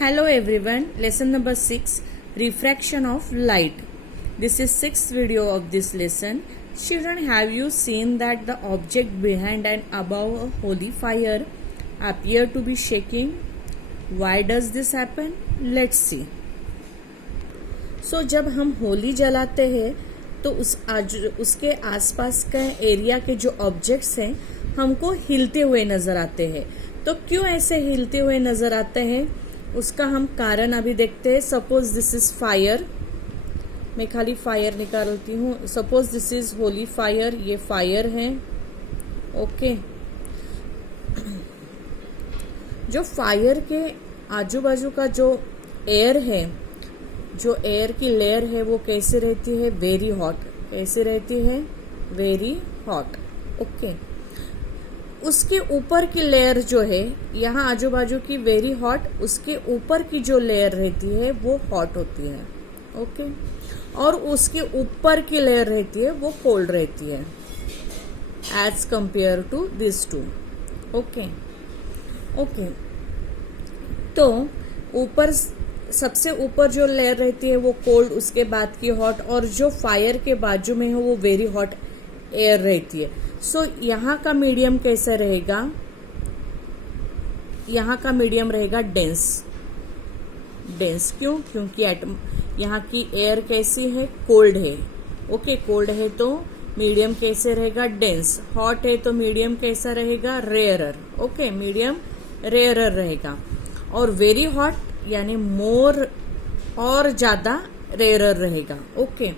Hello everyone, lesson number 6, refraction of light. This is 6th video of this lesson. Children, have you seen that the object behind and above a holy fire appear to be shaking? Why does this happen? Let's see. So जब हम होली जलाते हैं तो उसके आसपास का area के जो ऑब्जेक्ट्स हैं हमको हिलते हुए नजर आते हैं. तो क्यों ऐसे हिलते हुए नजर आते हैं उसका हम कारण अभी देखते हैं. सपोज दिस इज फायर, मैं खाली फायर निकालती हूँ. Suppose this is Holi fire, ये फायर है. ओके, जो फायर के आजू बाजू का जो एयर है, जो एयर की लेयर है वो कैसे रहती है? Very hot. कैसे रहती है? Very hot. ओके, उसके ऊपर की लेयर जो है, यहाँ आजू बाजू की वेरी हॉट, उसके ऊपर की जो लेयर रहती है वो हॉट होती है. ओके, और उसके ऊपर की लेयर रहती है वो कोल्ड रहती है as compare to this two. Okay okay, तो ऊपर सबसे ऊपर जो लेयर रहती है वो कोल्ड, उसके बाद की हॉट, और जो फायर के बाजू में है वो वेरी हॉट एयर रहती है. सो यहाँ का मीडियम कैसा रहेगा? यहाँ का मीडियम रहेगा डेंस. डेंस क्यों? क्योंकि यहाँ की एयर कैसी है? कोल्ड है. ओके, कोल्ड है तो मीडियम कैसे रहेगा? डेंस. हॉट है तो मीडियम कैसा रहेगा? रेयरर. ओके, मीडियम रेयरर रहेगा. और वेरी हॉट यानी मोर और ज्यादा रेयरर रहेगा. ओके,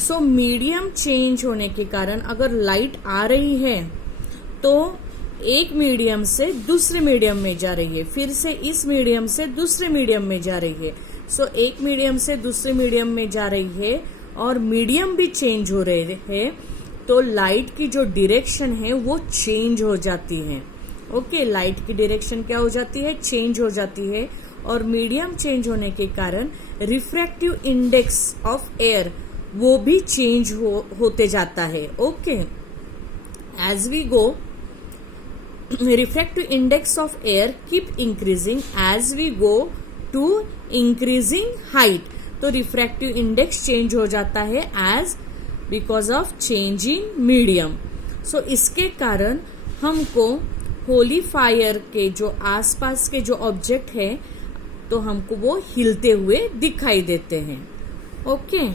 सो मीडियम चेंज होने के कारण अगर लाइट आ रही है तो एक मीडियम से दूसरे मीडियम में जा रही है, फिर से इस मीडियम से दूसरे मीडियम में जा रही है. सो एक मीडियम से दूसरे मीडियम में जा रही है और मीडियम भी चेंज हो रहे हैं, तो लाइट की जो डायरेक्शन है वो चेंज हो जाती है. ओके, लाइट की डायरेक्शन क्या हो जाती है? चेंज हो जाती है. और मीडियम चेंज होने के कारण रिफ्रैक्टिव इंडेक्स ऑफ एयर वो भी चेंज होते जाता है. Okay, as we go refractive index of air keep increasing as we go to increasing height. तो रिफ्रैक्टिव इंडेक्स चेंज हो जाता है as because of changing medium. So इसके कारण हमको होली फायर के जो आसपास के जो ऑब्जेक्ट है तो हमको वो हिलते हुए दिखाई देते हैं. ओके,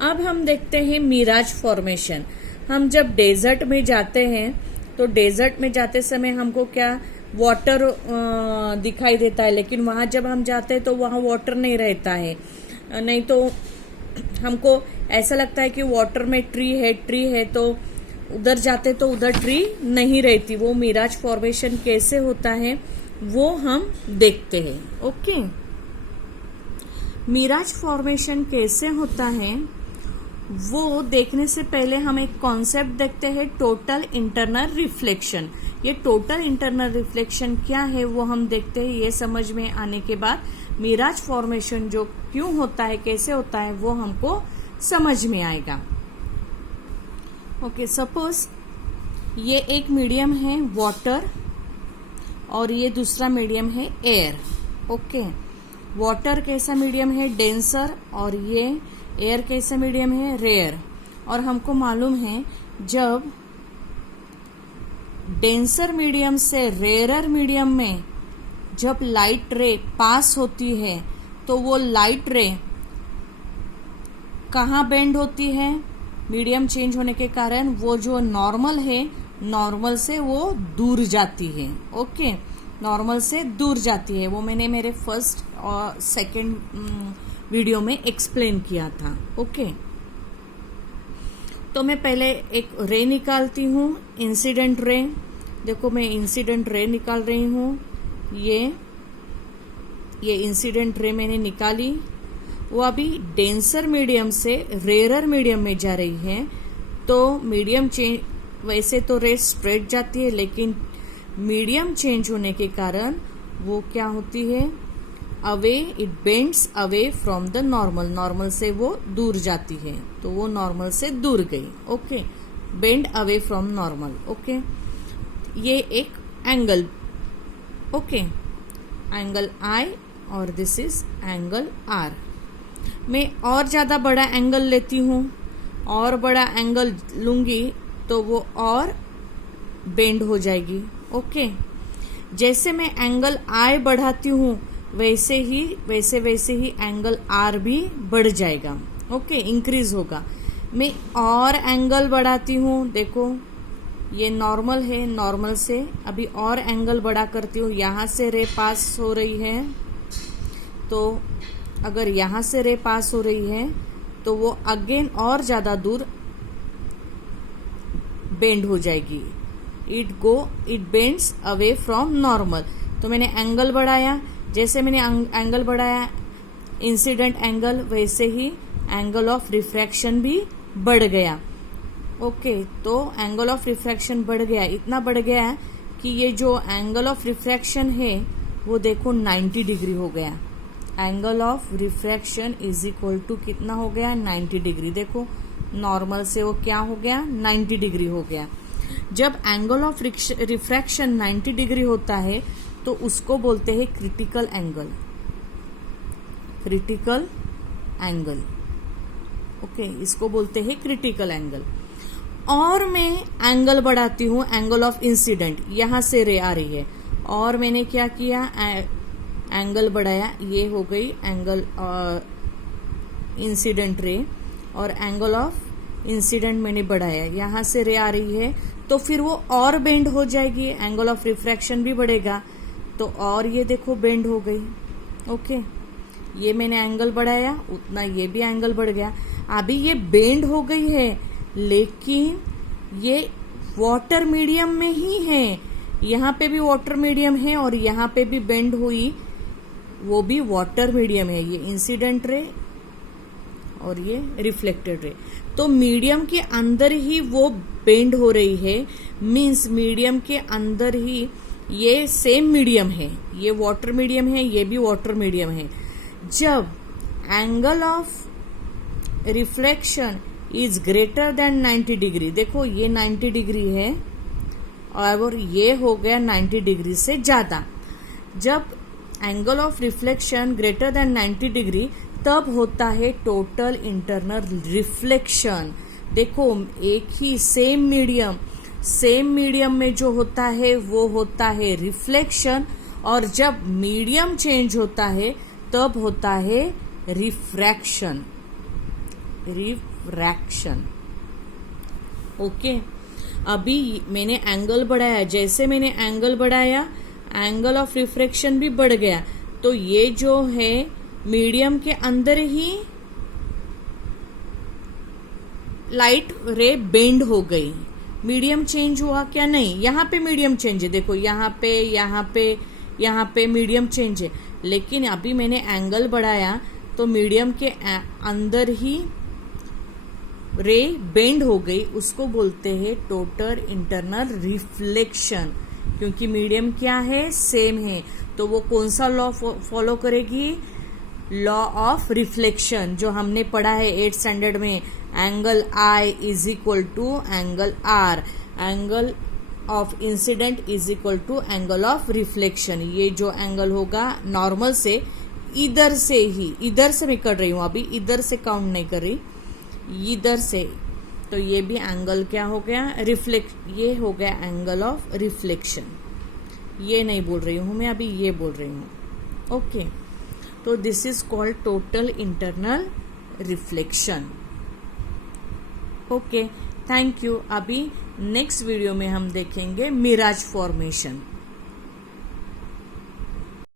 अब हम देखते हैं मिराज फॉर्मेशन. हम जब डेजर्ट में जाते हैं तो डेजर्ट में जाते समय हमको क्या वाटर दिखाई देता है, लेकिन वहां जब हम जाते हैं तो वहां वाटर नहीं रहता है. नहीं तो हमको ऐसा लगता है कि वाटर में ट्री है तो उधर जाते तो उधर ट्री नहीं रहती. वो मिराज फॉर्मेशन कैसे होता है वो हम देखते हैं. ओके, मिराज फॉर्मेशन कैसे होता है वो देखने से पहले हम एक कॉन्सेप्ट देखते हैं, टोटल इंटरनल रिफ्लेक्शन. ये टोटल इंटरनल रिफ्लेक्शन क्या है वो हम देखते हैं. ये समझ में आने के बाद मिराज फॉर्मेशन जो क्यों होता है, कैसे होता है, वो हमको समझ में आएगा. ओके, सपोज ये एक मीडियम है वाटर और ये दूसरा मीडियम है एयर. ओके, वाटर कैसा मीडियम है? डेंसर. और ये एयर कैसा मीडियम है? रेयर. और हमको मालूम है जब डेंसर मीडियम से रेयरर मीडियम में जब लाइट रे पास होती है तो वो लाइट रे कहाँ बेंड होती है? मीडियम चेंज होने के कारण वो जो नॉर्मल है, नॉर्मल से वो दूर जाती है. ओके, नॉर्मल से दूर जाती है. वो मैंने मेरे फर्स्ट और सेकंड वीडियो में एक्सप्लेन किया था. ओके, तो मैं पहले एक रे निकालती हूँ, इंसिडेंट रे. देखो मैं इंसिडेंट रे निकाल रही हूँ. ये इंसिडेंट रे मैंने निकाली. वो अभी डेंसर मीडियम से रेयरर मीडियम में जा रही है. तो मीडियम चेंज, वैसे तो रे स्ट्रेट जाती है, लेकिन मीडियम चेंज होने के कारण वो क्या होती है? Away, it bends away from the normal. Normal से वो दूर जाती है, तो वो नॉर्मल से दूर गई. Okay, bend away from normal. Okay, ये एक एंगल. ओके, एंगल आई और दिस इज एंगल आर। मैं और ज़्यादा बड़ा एंगल लेती हूँ, और बड़ा एंगल लूँगी तो वो और बेंड हो जाएगी। ओके, जैसे मैं एंगल आई बढ़ाती हूँ वैसे ही एंगल आर भी बढ़ जाएगा। ओके, इंक्रीज होगा। मैं और एंगल बढ़ाती हूँ, देखो ये नॉर्मल है, नॉर्मल से अभी और एंगल बढ़ा करती हूँ। यहाँ से रे पास हो रही है, तो अगर यहाँ से रे पास हो रही है तो वो अगेन और ज़्यादा दूर बेंड हो जाएगी। It bends away from normal. तो मैंने एंगल बढ़ाया, जैसे मैंने एंगल बढ़ाया इंसिडेंट एंगल, वैसे ही एंगल ऑफ रिफ्रैक्शन भी बढ़ गया। ओके, तो एंगल ऑफ रिफ्रैक्शन बढ़ गया, इतना बढ़ गया कि ये जो एंगल ऑफ रिफ्रैक्शन है वो देखो 90 डिग्री हो गया। Angle of refraction is equal to कितना हो गया, 90 डिग्री। देखो नॉर्मल से वो क्या हो गया, 90 डिग्री हो गया। जब एंगल ऑफ रिफ्रैक्शन 90 डिग्री होता है तो उसको बोलते हैं critical angle. Critical angle, okay, इसको बोलते हैं क्रिटिकल एंगल। और मैं एंगल बढ़ाती हूँ, एंगल ऑफ इंसिडेंट, यहाँ से रे आ रही है और मैंने क्या किया, एंगल बढ़ाया, ये हो गई एंगल इंसिडेंट रे, और एंगल ऑफ इंसिडेंट मैंने बढ़ाया, यहाँ से रे आ रही है तो फिर वो और बेंड हो जाएगी, एंगल ऑफ रिफ्रैक्शन भी बढ़ेगा, तो और ये देखो बेंड हो गई। ओके, ये मैंने एंगल बढ़ाया उतना ये भी एंगल बढ़ गया। अभी ये बेंड हो गई है लेकिन ये वाटर मीडियम में ही है, यहाँ पे भी वाटर मीडियम है और यहाँ पे भी बेंड हुई, वो भी वाटर मीडियम है। ये इंसिडेंट रे और ये रिफ्लेक्टेड रे, तो मीडियम के अंदर ही वो बेंड हो रही है। मींस मीडियम के अंदर ही ये सेम मीडियम है, ये वाटर मीडियम है, ये भी वाटर मीडियम है। जब angle of reflection is greater than 90 degree, देखो ये 90 डिग्री है और ये हो गया 90 डिग्री से ज्यादा। जब angle of reflection greater than 90 degree तब होता है टोटल इंटरनल रिफ्लेक्शन। देखो एक ही सेम मीडियम में जो होता है वो होता है रिफ्लेक्शन, और जब मीडियम चेंज होता है तब होता है रिफ्रैक्शन। ओके, अभी मैंने एंगल बढ़ाया, जैसे मैंने एंगल बढ़ाया एंगल ऑफ रिफ्रैक्शन भी बढ़ गया, तो ये जो है मीडियम के अंदर ही लाइट रे बेंड हो गई। मीडियम चेंज हुआ क्या, नहीं, यहाँ पे मीडियम चेंज है, देखो यहाँ पे मीडियम चेंज है, लेकिन अभी मैंने एंगल बढ़ाया तो मीडियम के अंदर ही रे बेंड हो गई, उसको बोलते हैं टोटल इंटरनल रिफ्लेक्शन। क्योंकि मीडियम क्या है, सेम है, तो वो कौन सा लॉ फॉलो करेगी, लॉ ऑफ रिफ्लेक्शन, जो हमने पढ़ा है 8th स्टैंडर्ड में। Angle I is equal to angle R, angle of incidence is equal to angle of reflection. ये जो एंगल होगा नॉर्मल से, इधर से मैं कर रही हूँ, अभी इधर से काउंट नहीं कर रही, इधर से, तो ये भी एंगल क्या हो गया, ये हो गया एंगल ऑफ रिफ्लेक्शन। ये नहीं बोल रही हूँ मैं, अभी ये बोल रही हूँ। ओके, तो this is called total internal reflection. Okay, thank you. अभी नेक्स्ट वीडियो में हम देखेंगे मिराज फॉर्मेशन।